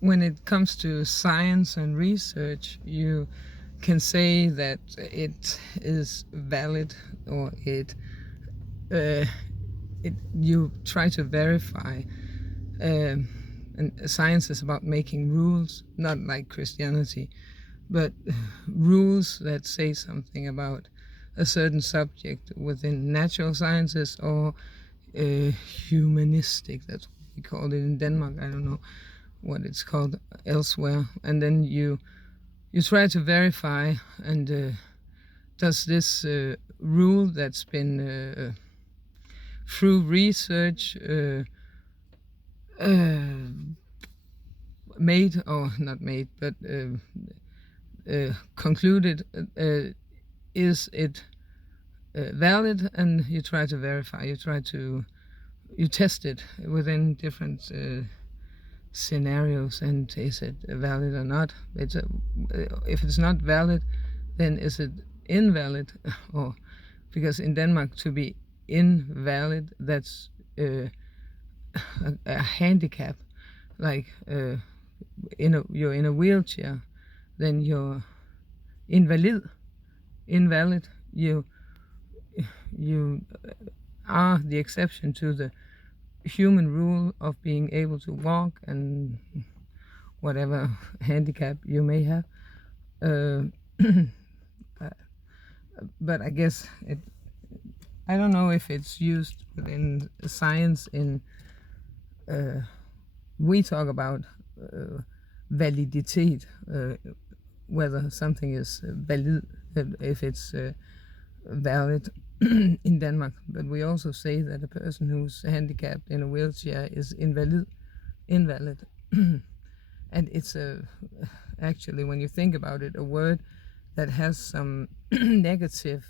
when it comes to science and research, you can say that it is valid, or uh, you try to verify. Um, and science is about making rules, not like Christianity, but rules that say something about a certain subject within natural sciences, or humanistic. That's what we call it in Denmark. I don't know what it's called elsewhere. And then you try to verify, and does this rule that's been through research uh, made, or not made, but concluded, is it valid? And you try to verify. You test it within different scenarios, and is it valid or not? If it's not valid, then is it invalid? Or because in Denmark, to be invalid, that's a handicap. Like you're in a wheelchair, then you're invalid. You are the exception to the human rule of being able to walk, and whatever handicap you may have. Uh, but I guess I don't know if it's used within science. We talk about validity, whether something is valid, if it's valid in Denmark. But we also say that a person who's handicapped in a wheelchair is invalid. And it's actually, when you think about it, a word that has some negative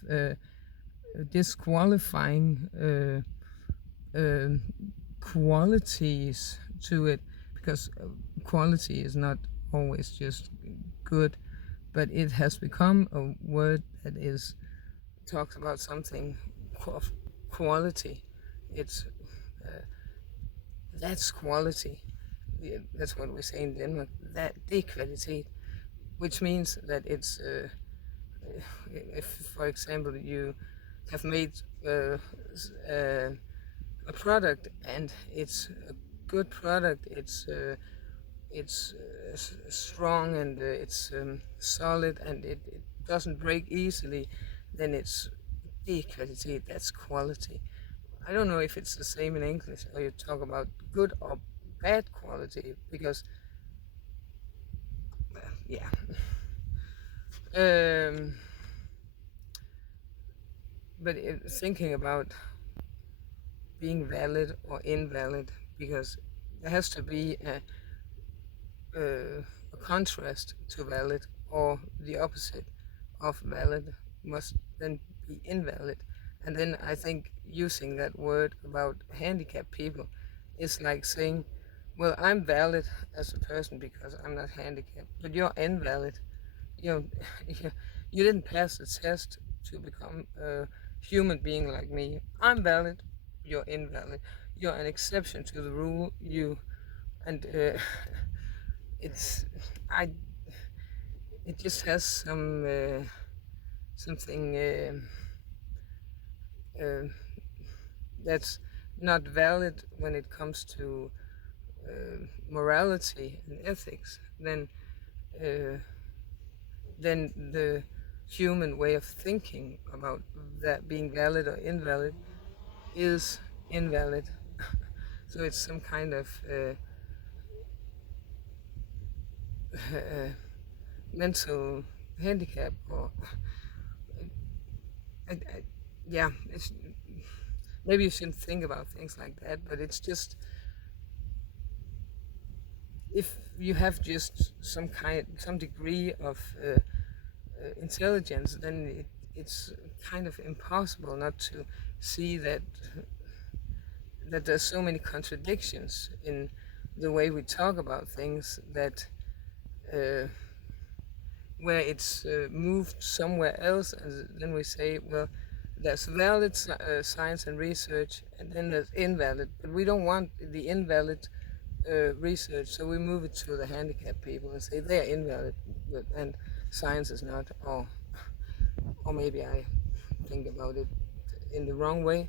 disqualifying qualities to it, because quality is not always just good, but it has become a word that talks about something of quality. It's that's quality. Yeah, that's what we say in Denmark. That the quality, which means that it's if, for example, you have made a product, and it's a good product, it's strong, and it's solid, and it doesn't break easily, then it's the quality. That's quality. I don't know if it's the same in English, or you talk about good or bad quality, because yeah. Um, but thinking about being valid or invalid, because there has to be a contrast to valid, or the opposite of valid must then be invalid. And then I think using that word about handicapped people is like saying, well, I'm valid as a person because I'm not handicapped, but you're invalid. You know, you didn't pass the test to become a human being like me. I'm valid, you're invalid. You're an exception to the rule. And it's I. It just has something that's not valid when it comes to morality and ethics. Uh, then the human way of thinking about that being valid or invalid is invalid. So it's some kind of mental handicap, or yeah, it's, maybe you shouldn't think about things like that, but it's just, if you have just some degree of intelligence, then it's kind of impossible not to see that there's so many contradictions in the way we talk about things, that uh, where it's moved somewhere else, and then we say, well, there's valid science and research, and then there's invalid, but we don't want the invalid research, so we move it to the handicapped people and say they're invalid, and science is not. Or maybe I think about it in the wrong way.